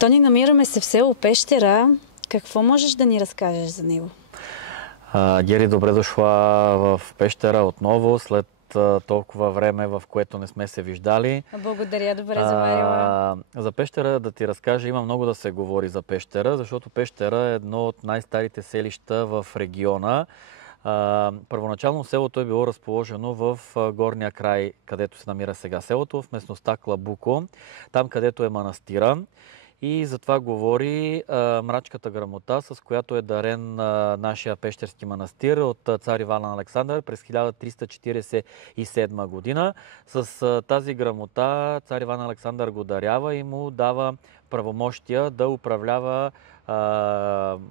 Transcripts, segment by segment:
Тони, намираме се в село Пещера. Какво можеш да ни разкажеш за него? Гери, добре дошла в Пещера отново, след толкова време, в което не сме се виждали. Благодаря, добре заварила. За Пещера да ти разкажа, има много да се говори за Пещера, защото Пещера е едно от най-старите селища в региона. Първоначално селото е било разположено в горния край, където се намира сега селото, в местността Клабуко, там където е манастира. И за това говори мрачката грамота, с която е дарен нашия пещерски манастир от цар Иван Александър през 1347 година. С тази грамота цар Иван Александър го дарява и му дава правомощия да управлява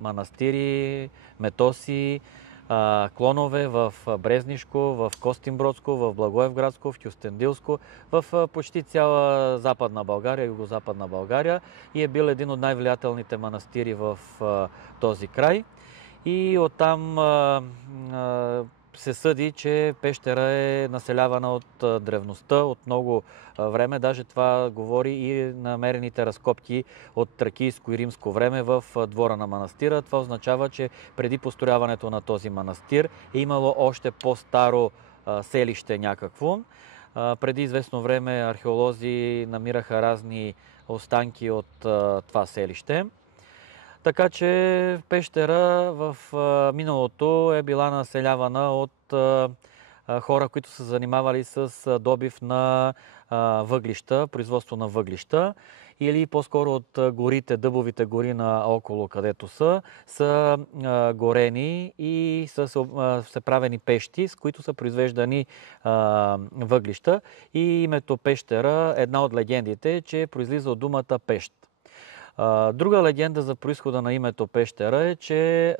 манастири, метоси, клонове в Брезнишко, в Костинбродско, в Благоевградско, в Кюстендилско, в почти цяла Западна България, Югозападна България, и е бил един от най-влиятелните манастири в този край. И оттам се съди, че Пещера е населявана от древността, от много време. Даже това говори и намерените разкопки от тракийско и римско време в двора на манастира. Това означава, че преди построяването на този манастир е имало още по-старо селище някакво. Преди известно време археолози намираха разни останки от това селище. Така че Пещера в миналото е била населявана от хора, които са занимавали с добив на въглища, производство на въглища, или по-скоро от горите, дъбовите гори на около, където са горени и са се правени пещи, с които са произвеждани въглища. И името Пещера, една от легендите е, че произлиза от думата пещ. Друга легенда за произхода на името Пещера е, че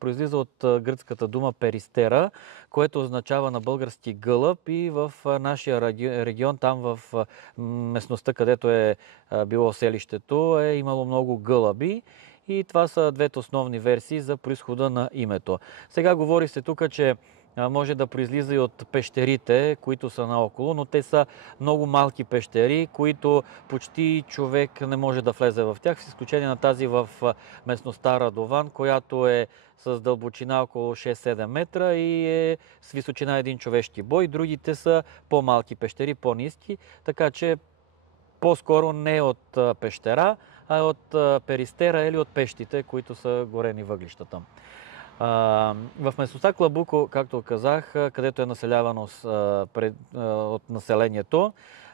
произлиза от гръцката дума перистера, което означава на български гълъб, и в нашия регион, там в местността, където е било селището, е имало много гълъби. И това са двете основни версии за произхода на името. Сега говори се тук, че може да произлиза и от пещерите, които са наоколо, но те са много малки пещери, които почти човек не може да влезе в тях, с изключение на тази в местността Радован, която е с дълбочина около 6-7 метра и е с височина един човешки бой. Другите са по-малки пещери, по-ниски, така че по-скоро не от пещера, а от перистера или от пещите, които са горени въглищата. В местността Клабуко, както казах, където е населявано от населението,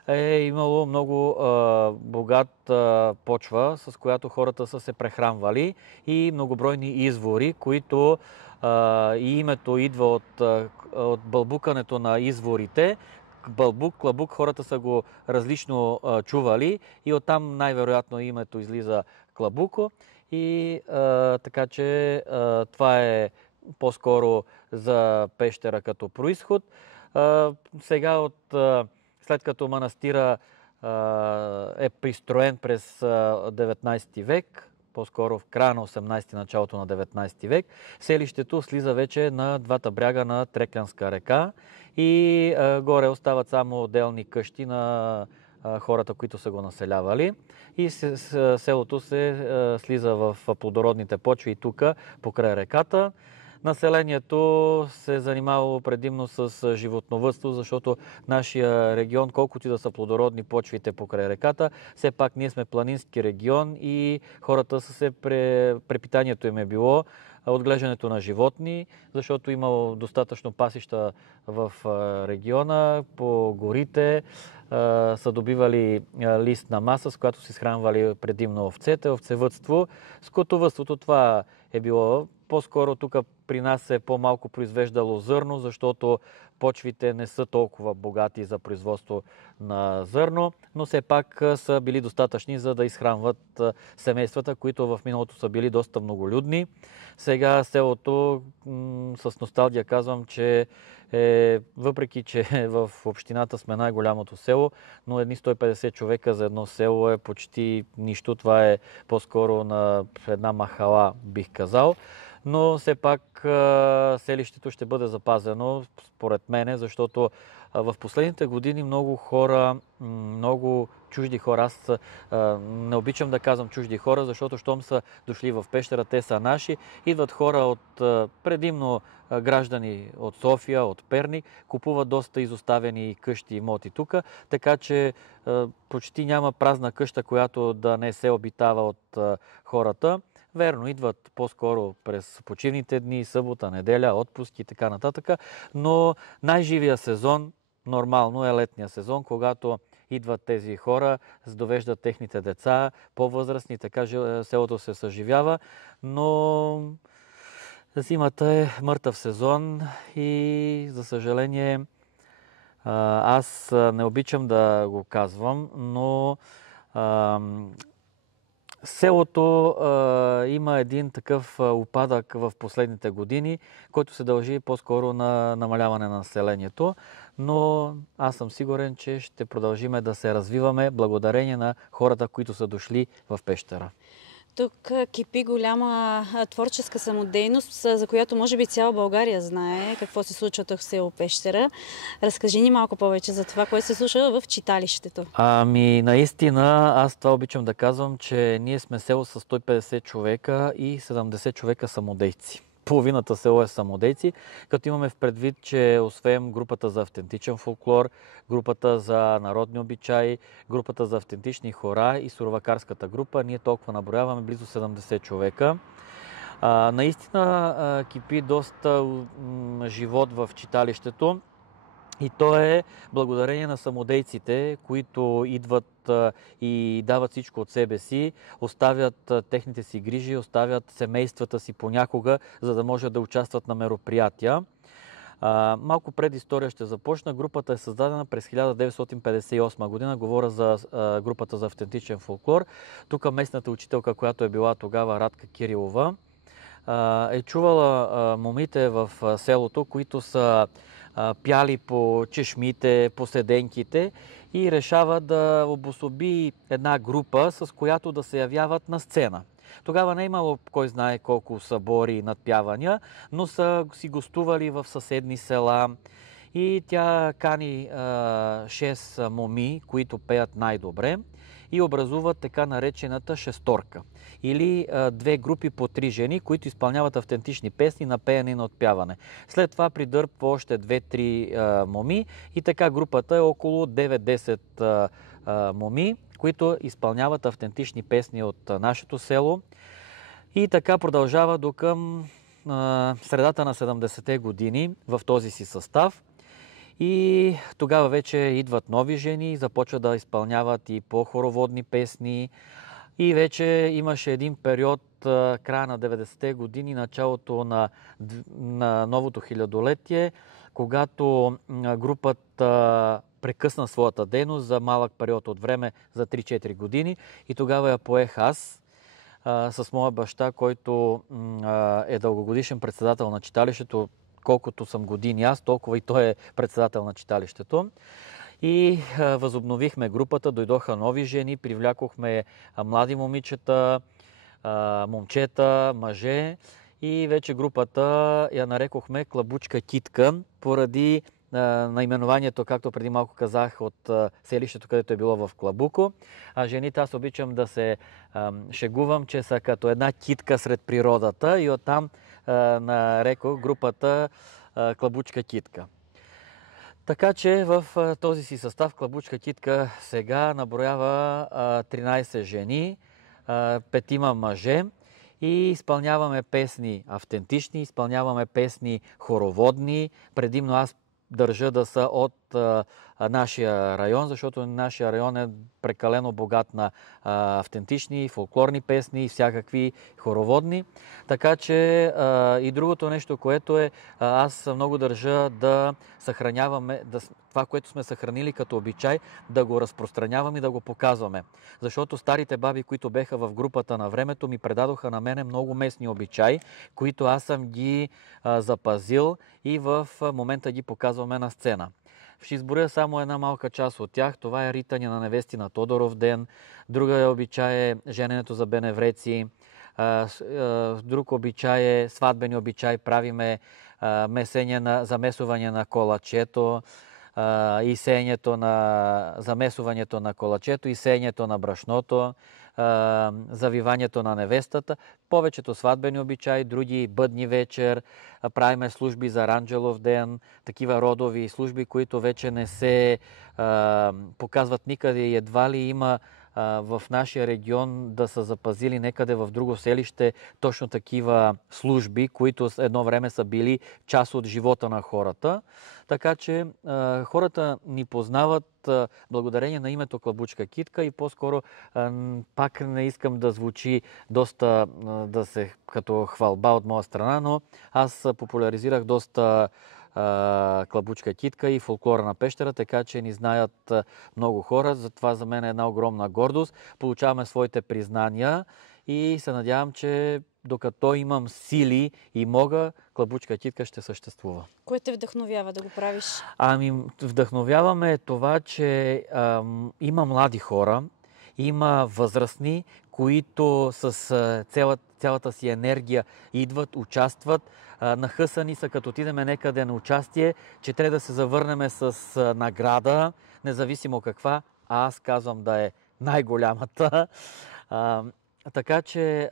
е имало много богат почва, с която хората са се прехранвали, и многобройни извори, които и името идва от бълбукането на изворите. Бълбук, клабук, хората са го различно чували и оттам най-вероятно името излиза Клабуко. И така че това е по-скоро за Пещера като произход. Сега, след като манастира е пристроен през 19 век, по-скоро в края на 18-ти, началото на 19 век, селището слиза вече на двата бряга на Треклянска река и горе остават само отделни къщи на хората, които са го населявали, и селото се слиза в плодородните почви и тук, покрай реката. Населението се е занимавало предимно с животновъдство, защото нашия регион, колкото и да са плодородни почвите покрай реката, все пак ние сме планински регион и хората препитанието им е било отглеждането на животни, защото имало достатъчно пасища в региона, по горите са добивали листна маса, с която се изхранвали предимно овцете, овцевъдство. Скотовъдството, това е било. По-скоро тук при нас се по-малко произвеждало зърно, защото почвите не са толкова богати за производство на зърно, но все пак са били достатъчни, за да изхранват семействата, които в миналото са били доста многолюдни. Сега селото, с носталгия казвам, че въпреки че в общината сме най-голямото село, но едни 150 човека за едно село е почти нищо. Това е по-скоро на една махала, бих казал. но все пак селището ще бъде запазено, според мене, защото в последните години много хора, много чужди хора, аз не обичам да казвам чужди хора, защото щом са дошли в Пещера, те са наши, идват хора от предимно граждани от София, от Перник, купуват доста изоставени къщи и имоти тук, така че почти няма празна къща, която да не се обитава от хората. Верно, идват по-скоро през почивните дни, събота, неделя, отпуски и така нататък, но най-живия сезон нормално е летния сезон, когато идват тези хора, довеждат техните деца, по-възрастни, така селото се съживява, но зимата е мъртъв сезон и за съжаление аз не обичам да го казвам, но селото има един такъв упадък в последните години, който се дължи по-скоро на намаляване на населението, но аз съм сигурен, че ще продължиме да се развиваме благодарение на хората, които са дошли в Пещера. Тук кипи голяма творческа самодейност, за която може би цяла България знае какво се случва тук в село Пещера. Разкажи ни малко повече за това, което се случва в читалището. Наистина, аз това обичам да казвам, че ние сме село с 150 човека и 70 човека самодейци. Половината село е самодейци, като имаме в предвид, че освен групата за автентичен фолклор, групата за народни обичаи, групата за автентични хора и суровакарската група, ние толкова наброяваме близо 70 човека. Наистина кипи доста живот в читалището. И то е благодарение на самодейците, които идват и дават всичко от себе си, оставят техните си грижи, оставят семействата си понякога, за да може да участват на мероприятия. Малко предистория ще започна. Групата е създадена през 1958 година. Говоря за групата за автентичен фолклор. Тук местната учителка, която е била тогава Радка Кирилова, е чувала момите в селото, които са пяли по чешмите, по седенките и решава да обособи една група, с която да се явяват на сцена. Тогава не е имало кой знае колко събори и надпявания, но са си гостували в съседни села и тя кани 6 моми, които пеят най-добре и образуват така наречената шесторка. Или две групи по 3 жени, които изпълняват автентични песни на пеене и на отпяване. След това придърпва още 2-3 моми и така групата е около 9-10 моми, които изпълняват автентични песни от нашето село. И така продължава до към средата на 70-те години в този си състав. И тогава вече идват нови жени, започват да изпълняват и по-хороводни песни. И вече имаше един период, края на 90-те години, началото на новото хилядолетие, когато групата прекъсна своята дейност за малък период от време, за 3-4 години. И тогава я поех аз с моя баща, който е дългогодишен председател на читалището. Колкото съм години аз, толкова и той е председател на читалището. И възобновихме групата, дойдоха нови жени, привлякохме млади момичета, момчета, мъже и вече групата я нарекохме Клабучка Китка, поради наименованието, както преди малко казах, от селището, където е било в Клабуко. А жените, аз обичам да се шегувам, че са като една китка сред природата и оттам нарекох групата Клабучка Китка. Така че в този си състав Клабучка Китка сега наброява 13 жени, 5 мъже и изпълняваме песни автентични, изпълняваме песни хороводни. Предимно аз държа да са от нашия район, защото нашия район е прекалено богат на автентични, фолклорни песни и всякакви хороводни. Така че и другото нещо, което е, аз много държа да съхраняваме, това, което сме съхранили като обичай, да го разпространяваме и да го показваме. Защото старите баби, които беха в групата на времето, ми предадоха на мене много местни обичаи, които аз съм ги запазил и в момента ги показваме на сцена. Ще изборя само една малка част от тях. Това е ритане на невести на Тодоров ден. Друга обичай е жененето за беневреци. Друг обичай е сватбени обичай. Правиме замесуване на колачето, и замесуването на колачето и сеенето на брашното, завиването на невестата. Повечето сватбени обичаи, други бъдни вечер, правиме служби за Аранджелов ден, такива родови служби, които вече не се показват никъде и едва ли има в нашия регион да са запазили некъде в друго селище точно такива служби, които едно време са били част от живота на хората. Така че хората ни познават благодарение на името Клабучка китка и по-скоро пак не искам да звучи доста като хвалба от моя страна, но аз популяризирах доста Клабучка китка и фолклора на Пещера, така че ни знаят много хора. Затова за мен е една огромна гордост. Получаваме своите признания и се надявам, че докато имам сили и мога, Клабучка китка ще съществува. Кое те вдъхновява да го правиш? Вдъхновяваме това, че има млади хора, има възрастни, които с цялата си енергия идват, участват. Нахъсани са, като отидем некъде на участие, че трябва да се завърнем с награда, независимо каква. Аз казвам да е най-голямата. Така че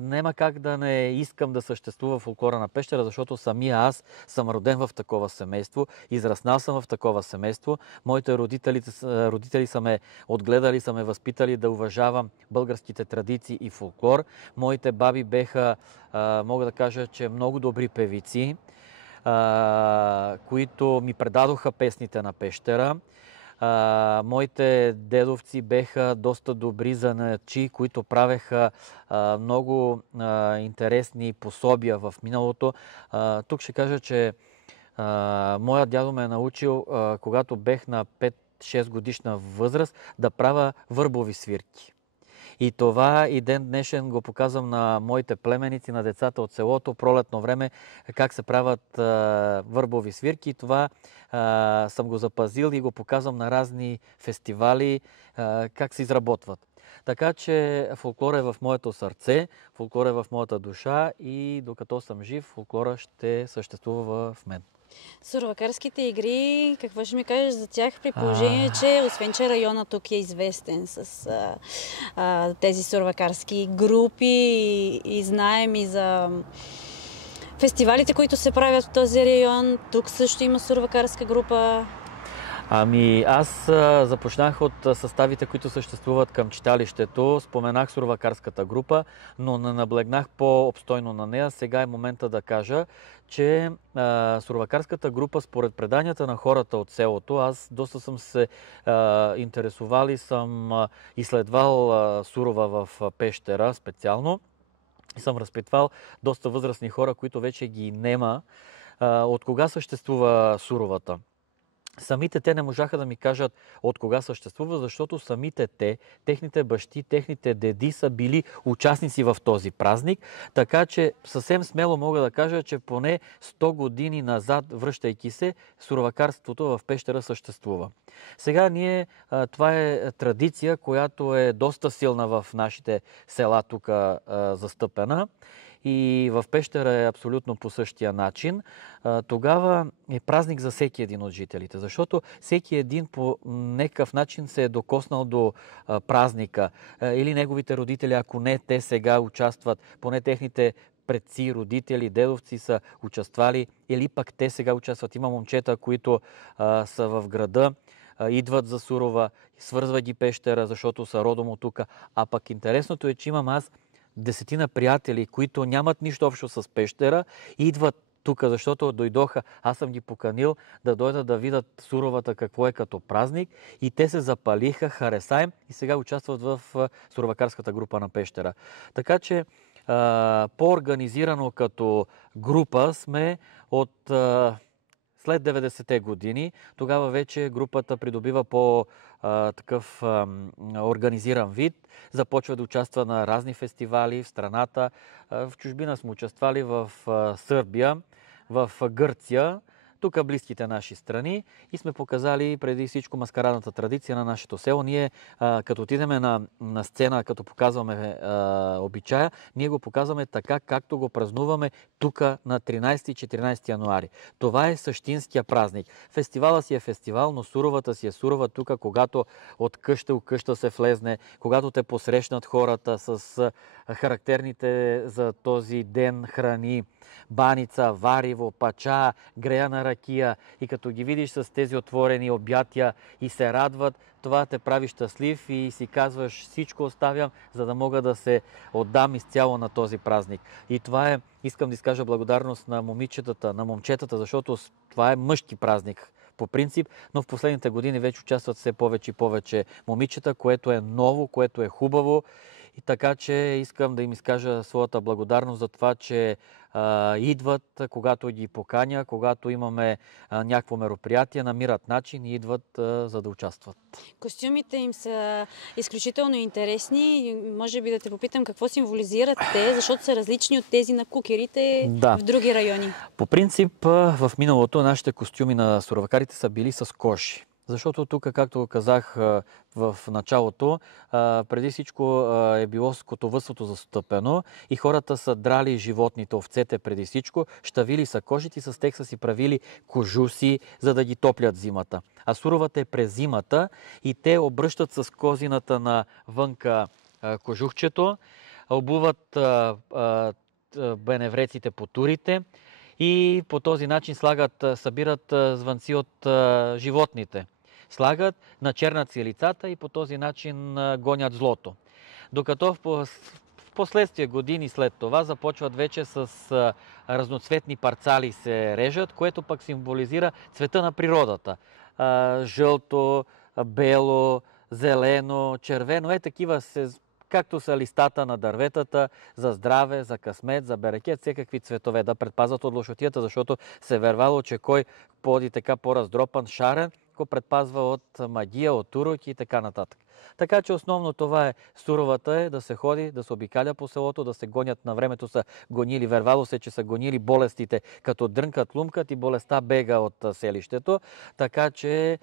няма как да не искам да съществува фолклора на Пещера, защото самия аз съм роден в такова семейство, израснал съм в такова семейство. Моите родители са ме отгледали, са ме възпитали да уважавам българските традиции и фолклор. Моите баби беха, мога да кажа, че много добри певици, които ми предадоха песните на Пещера. Моите дедовци беха доста добри занаятчии, които правеха много интересни пособия в миналото. Тук ще кажа, че моят дядо ме е научил, когато бех на 5-6 годишна възраст, да правя върбови свирки. И това и ден днешен го показвам на моите племеници, на децата от селото, пролетно време, как се правят върбови свирки. И това съм го запазил и го показвам на разни фестивали, как се изработват. Така че фолклора е в моето сърце, фолклора е в моята душа и докато съм жив, фолклора ще съществува в мен. Сурвакарските игри, какво ще ми кажеш за тях, при положение, че освен че района тук е известен с тези сурвакарски групи и знаем и за фестивалите, които се правят в този район, тук също има сурвакарска група. Аз започнах от съставите, които съществуват към читалището. Споменах сурвакарската група, но не наблегнах по-обстойно на нея. Сега е момента да кажа, че сурвакарската група, според преданията на хората от селото, аз доста съм се интересувал и съм изследвал сурова в Пещера специално. И съм разпитвал доста възрастни хора, които вече ги нема. От кога съществува суровата? Самите те не можаха да ми кажат от кога съществува, защото самите те, техните бащи, техните деди са били участници в този празник. Така че съвсем смело мога да кажа, че поне 100 години назад, връщайки се, суровакарството в Пещера съществува. Сега това е традиция, която е доста силна в нашите села тук застъпена. И в Пещера е абсолютно по същия начин. Тогава е празник за всеки един от жителите, защото всеки един по някакъв начин се е докоснал до празника. Или неговите родители, ако не те сега участват, поне техните предци, родители, дедовци са участвали, или пък те сега участват. Има момчета, които са в града, идват за сурова, свързва ги Пещера, защото са родом от тук. А пък интересното е, че имам аз 10 приятели, които нямат нищо общо с Пещера, идват тук, защото дойдоха, аз съм ги поканил да дойдат да видят суровата какво е като празник и те се запалиха, хареса им и сега участват в суровакарската група на Пещера. Така че по-организирано като група сме от след 90-те години. Тогава вече групата придобива такъв организиран вид. Започва да участва на разни фестивали в страната. В чужбина сме участвали в Сърбия, в Гърция. тук близките наши страни и сме показали преди всичко маскарадната традиция на нашето село. Ние, като отидем на сцена, като показваме обичая, ние го показваме така, както го празнуваме тук на 13 и 14 януари. Това е същинския празник. Фестивала си е фестивал, но суровата си е сурова тук, когато от къща у къща се влезне, когато те посрещнат хората с характерните за този ден храни, баница, вариво, пача, греяна ракия, и като ги видиш с тези отворени обятия и се радват, това те прави щастлив и си казваш: всичко оставям, за да мога да се отдам изцяло на този празник. И това е, искам да изкажа благодарност на момичетата, на момчетата, защото това е мъжки празник по принцип, но в последните години вече участват все повече и повече момичета, което е ново, което е хубаво. И така че искам да им изкажа своята благодарност за това, че идват, когато ги поканя, когато имаме някакво мероприятие, намират начин и идват за да участват. Костюмите им са изключително интересни. Може би да те попитам какво символизират те, защото са различни от тези на кукерите в други райони. По принцип, в миналото нашите костюми на суровакарите са били с кожи. Защото тук, както казах в началото, преди всичко е било скотовъдството застъпено и хората са драли животните, овцете преди всичко, щавили са кожите и с тях са си правили кожуси, за да ги топлят зимата. А суровата е през зимата и те обръщат с козината на вънка кожухчето, обуват беневреците по турите и по този начин събират звънци от животните. Слагат, начернат си лицата и по този начин гонят злото. Докато в последствие, години след това, започват вече с разноцветни парцали се режат, което пък символизира цвета на природата. Жълто, бело, зелено, червено, такива както са листата на дърветата, за здраве, за късмет, за берекет, всякакви цветове да предпазват от лошотията, защото се вервало, че кой поди така по-раздропан, шарен, го предпазва от магия, от уроки и така нататък. Така че основно това е суровата, е да се ходи, да се обикаля по селото, да се гонят. На времето са гонили, вервало се, че са гонили болестите, като дрънкат, лумкат и болестта бега от селището. Така че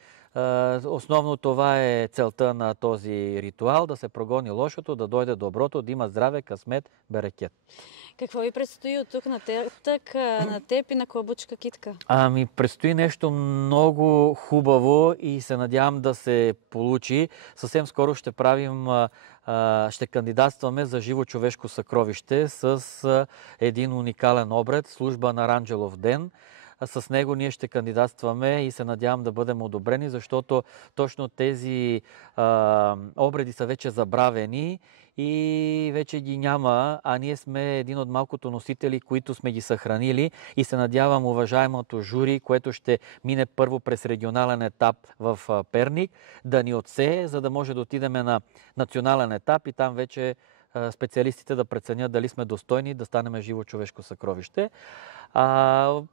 основно това е целта на този ритуал, да се прогони лошото, да дойде доброто, да има здраве, късмет, берекет. Какво ви предстои от тук нататък на теб и на Клабучка Китка? Предстои нещо много хубаво и се надявам да се получи. Съвсем скоро ще ще кандидатстваме за живо човешко съкровище с един уникален обред, служба на Аранджелов ден. С него ние ще кандидатстваме и се надявам да бъдем одобрени, защото точно тези обреди са вече забравени и вече ги няма, а ние сме един от малкото носители, които сме ги съхранили, и се надявам уважаемото жури, което ще мине първо през регионален етап в Перник, да ни отсее, за да може да отидем на национален етап и там вече специалистите да преценят дали сме достойни да станем живо човешко съкровище.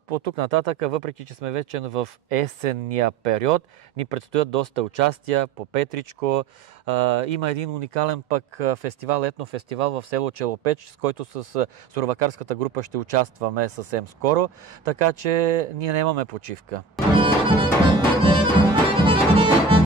По тук нататък, въпреки че сме вече в есенния период, ни предстоят доста участия по Петричко. Има един уникален пък фестивал, етнофестивал в село Челопеч, с който с суровакарската група ще участваме съвсем скоро, така че ние нямаме почивка.